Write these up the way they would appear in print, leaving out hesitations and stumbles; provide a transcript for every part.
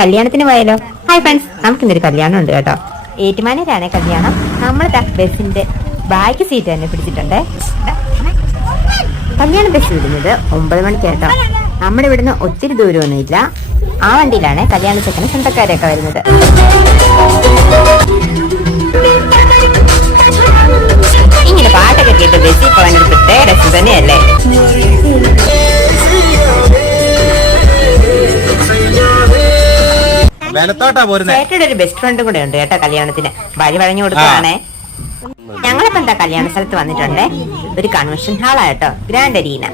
കല്യാണത്തിന് പോയാലോ? Hi friends, നമുക്കിന്നൊരു കല്യാണം ഉണ്ട് കേട്ടോ. ഏറ്റുമാനൂരാണ് കല്യാണം. നമ്മളിതാ ബസ്സിന്റെ ബാക്ക് സീറ്റ് തന്നെ പിടിച്ചിട്ടുണ്ട്. കല്യാണ ബസ് വിടുന്നത് 9 മണിക്ക് കേട്ടോ. നമ്മുടെ ഇവിടുന്ന് ഒത്തിരി ദൂരമൊന്നുമില്ല. ആ വണ്ടിയിലാണ് കല്യാണ ചെക്കന് സ്വന്തക്കാരൊക്കെ വരുന്നത്. ഇങ്ങനെ പാട്ടൊക്കെ കേട്ട് ബസ്സിൽ പോകാൻ ഒരു പ്രത്യേക രസം തന്നെയല്ലേ. ചേട്ടയുടെ ഒരു ബെസ്റ്റ് ഫ്രണ്ടും കൂടെ ഉണ്ട് കേട്ടോ കല്യാണത്തിന്. വഴി വഴഞ്ഞു കൊടുക്കുകയാണേ. ഞങ്ങളിപ്പോ എന്താ കല്യാണ സ്ഥലത്ത് വന്നിട്ടുണ്ടേ. ഒരു കൺവെൻഷൻ ഹാളായിട്ടോ, ഗ്രാൻഡ് അരീന.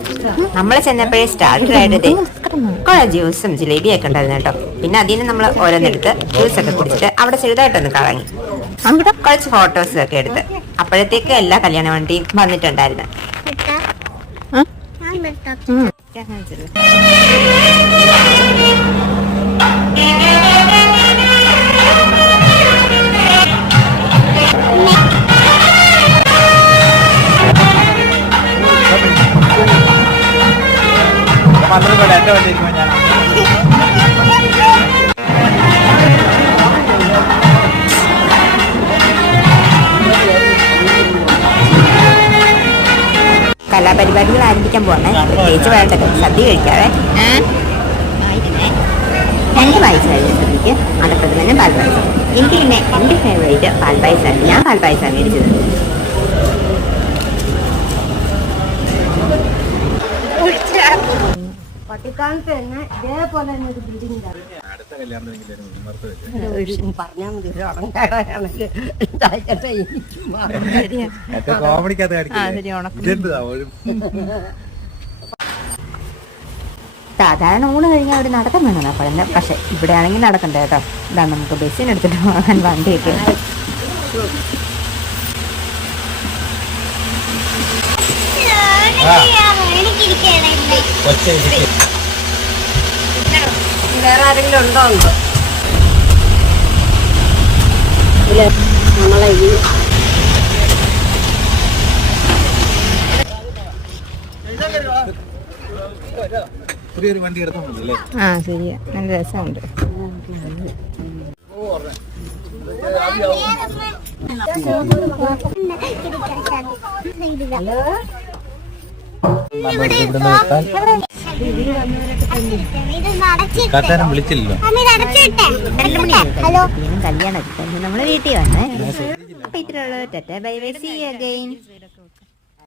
നമ്മള് ചെന്നപ്പോഴേ സ്റ്റാർട്ടറായിട്ട് കുറെ ജ്യൂസും ജിലേബിയൊക്കെ ഉണ്ടായിരുന്നു കേട്ടോ. പിന്നെ അതിന് നമ്മൾ ഓരോന്നെടുത്ത് ജ്യൂസൊക്കെ കുടിച്ചിട്ട് അവിടെ ചെറുതായിട്ടൊന്ന് കറങ്ങി. അവിടെ കുറച്ച് ഫോട്ടോസും ഒക്കെ എടുത്ത് അപ്പോഴത്തേക്ക് എല്ലാ കല്യാണ വണ്ടിയും വന്നിട്ടുണ്ടായിരുന്നു. കലാപരിപാടികൾ ആരംഭിക്കാൻ പോകണേ. പ്രത്യേകിച്ച് വേണ്ടത് സദ്യ കഴിക്കാതെ 2 വയസ്സ് കഴിഞ്ഞ സദ്യക്ക് അടുത്തത് തന്നെ പാൽപ്പായസം. എനിക്ക് പിന്നെ എൻ്റെ ഫേവറേറ്റ് പാൽപ്പായസമാണ്. ഞാൻ പാൽപ്പായസം മേടിച്ചത്. പട്ടിക്കാലത്ത് തന്നെ ഇതേപോലെ തന്നെ ഒരു ബിൽഡിംഗ് പറഞ്ഞാൽ സാധാരണ ഊണ് കഴിഞ്ഞാൽ ഒരു നടത്തം വേണമെന്നാ പറയുന്നത്. പക്ഷെ ഇവിടെ ആണെങ്കിൽ നടക്കണ്ടേ കേട്ടോ. ഇതാ നമുക്ക് ബസ്സിനെടുത്തിട്ട് പോകാൻ വണ്ടിയൊക്കെ. വേറെ ആരെങ്കിലും ഉണ്ടോ നമ്മളെ ഈ പുതിയൊരു വണ്ടി എടുത്തോണ്ടല്ലേ? ആ ശരിയാ, നല്ല രസമുണ്ട്. കല്യാണം വിളിച്ചില്ലല്ലോ. കല്യാണം നമ്മള് വീട്ടിൽ വന്നേ. അപ്പൊ ഇത്രയുള്ളൂ. Tata bye bye, see you again.